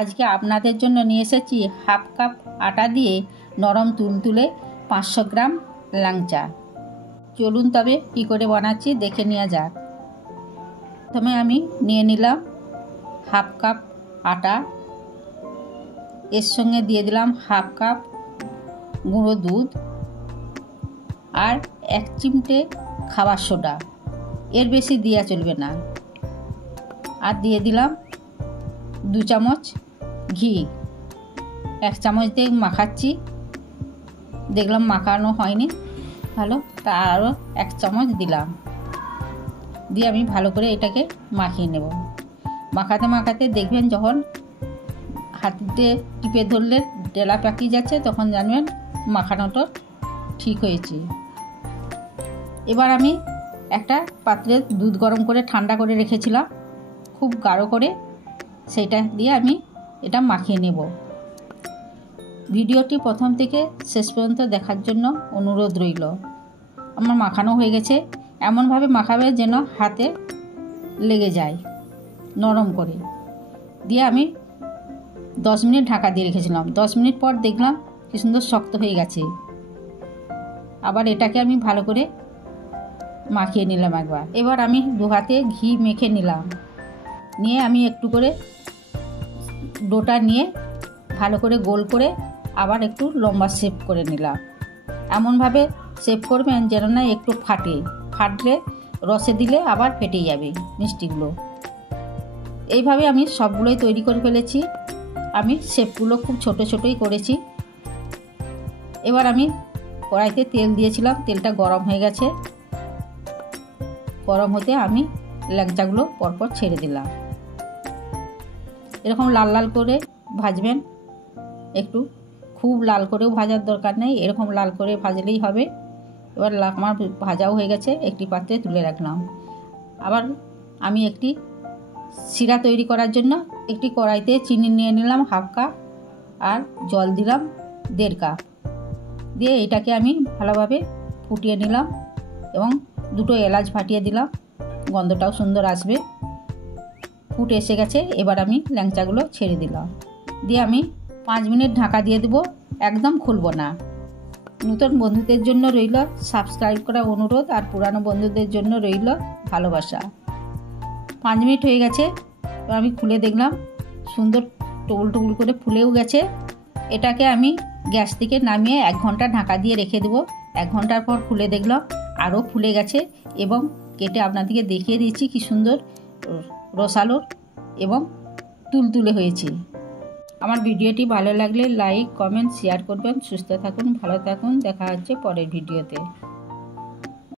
আজকে আপনাদের জন্য নিয়ে এসেছি হাফ কাপ আটা দিয়ে নরম তুলতুলে 500 গ্রাম ল্যাংচা। চলুন তবে কী করে বানাচ্ছি দেখে নেওয়া যাক। প্রথমে আমি নিয়ে নিলাম হাফ কাপ আটা, এর সঙ্গে দিয়ে দিলাম হাফ কাপ গুঁড়ো দুধ আর 1 চিমটে খাবার সোডা, এর বেশি দেওয়া চলবে না। আর দিয়ে দিলাম 2 চামচ ঘি। 1 চামচ দিয়ে মাখাচ্ছি, দেখলাম মাখানো হয়নি ভালো, তা আরও 1 চামচ দিলাম। দিয়ে আমি ভালো করে এটাকে মাখিয়ে নেব। মাখাতে মাখাতে দেখবেন যখন হাতে টিপে ধরলে ডেলা পাকিয়ে যাচ্ছে তখন জানবেন মাখানোটা ঠিক হয়েছে। এবার আমি একটা পাত্রে দুধ গরম করে ঠান্ডা করে রেখেছিলাম খুব গাঢ় করে, সেইটা দিয়ে আমি এটা মাখিয়ে নেব। ভিডিওটি প্রথম থেকে শেষ পর্যন্ত দেখার জন্য অনুরোধ রইল। আমার মাখানো হয়ে গেছে, এমনভাবে মাখাবে যেন হাতে লেগে যায়, নরম করে। দিয়ে আমি 10 মিনিট ঢাকা দিয়ে রেখেছিলাম। 10 মিনিট পর দেখলাম কি সুন্দর শক্ত হয়ে গেছে। আবার এটাকে আমি ভালো করে মাখিয়ে নিলাম একবার। এবার আমি 2 হাতে ঘি মেখে নিলাম, নিয়ে আমি একটু করে ডোটা নিয়ে ভালো করে গোল করে আবার একটু লম্বা শেপ করে নিলাম। এমনভাবে শেপ করবেন যেন না একটু ফাটলে রসে দিলে আবার ফেটে যাবে মিষ্টিগুলো। এইভাবে আমি সবগুলোই তৈরি করে ফেলেছি। আমি শেপগুলো খুব ছোট ছোটই করেছি। এবার আমি কড়াইতে তেল দিয়েছিলাম, তেলটা গরম হয়ে গেছে। গরম হতে আমি ল্যাংচাগুলো পরপর ছেড়ে দিলাম। এরকম লাল লাল করে ভাজবেন, একটু খুব লাল করেও ভাজার দরকার নেই, এরকম লাল করে ভাজলেই হবে। এবার আমার ভাজাও হয়ে গেছে, একটি পাত্রে তুলে রাখলাম। আবার আমি একটি শিরা তৈরি করার জন্য একটি কড়াইতে চিনি নিয়ে নিলাম হাফ কাপ আর জল দিলাম 1.5 কাপ। দিয়ে এটাকে আমি ভালোভাবে ফুটিয়ে নিলাম এবং 2টো এলাচ ফাটিয়ে দিলাম, গন্ধটাও সুন্দর আসবে। ফুট এসে গেছে, এবার আমি ল্যাংচাগুলো ছেড়ে দিলাম। দিয়ে আমি 5 মিনিট ঢাকা দিয়ে দেবো, একদম খুলবো না। নতুন বন্ধুদের জন্য রইল সাবস্ক্রাইব করা অনুরোধ, আর পুরানো বন্ধুদের জন্য রইল ভালোবাসা। 5 মিনিট হয়ে গেছে, আমি খুলে দেখলাম সুন্দর টুল করে ফুলেও গেছে। এটাকে আমি গ্যাস থেকে নামিয়ে 1 ঘন্টা ঢাকা দিয়ে রেখে দেবো। 1 ঘন্টার পর খুলে দেখলাম আরও ফুলে গেছে এবং কেটে আপনাদেরকে দেখিয়ে দিয়েছি কি সুন্দর রসালো এবং তুলতুলে হয়েছে। আমার ভিডিওটি ভালো লাগলে লাইক, কমেন্ট, শেয়ার করবেন। সুস্থ থাকুন, ভালো থাকুন, দেখা হচ্ছে পরের ভিডিওতে।